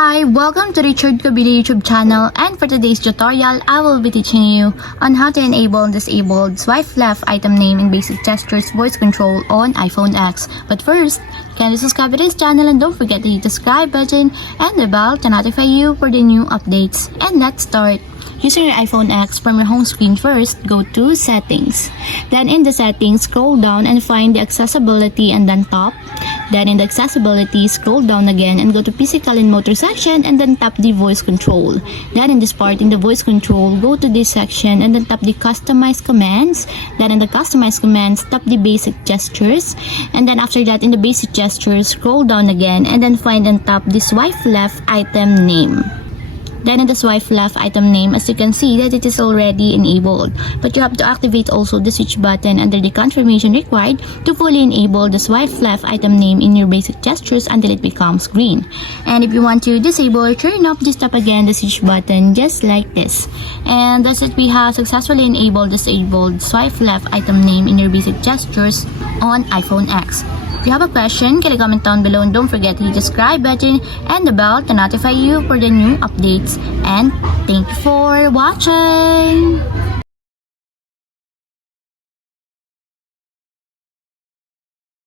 Hi, welcome to Richard Kabili YouTube channel, and for today's tutorial, I will be teaching you on how to enable and disable swipe left item name in basic gestures voice control on iPhone X. But first, kindly subscribe to this channel and don't forget to hit the subscribe button and the bell to notify you for the new updates. And let's start. Using your iPhone X, from your home screen first, go to Settings. Then in the Settings, scroll down and find the Accessibility and then Top. Then in the Accessibility, scroll down again and go to Physical and Motor section and then tap the Voice Control. Then in this part, in the Voice Control, go to this section and then tap the Customize Commands. Then in the Customize Commands, tap the Basic Gestures. And then after that, in the Basic Gestures, scroll down again and then find and tap the Swipe Left Item Name. Then in the swipe left item name, as you can see that it is already enabled. But you have to activate also the switch button under the confirmation required to fully enable the swipe left item name in your basic gestures until it becomes green. And if you want to disable or turn off, just tap again the switch button just like this. And that's it, we have successfully enabled disabled swipe left item name in your basic gestures on iPhone X. If you have a question, can you comment down below and don't forget to hit the subscribe button and the bell to notify you for the new updates. And thank you for watching!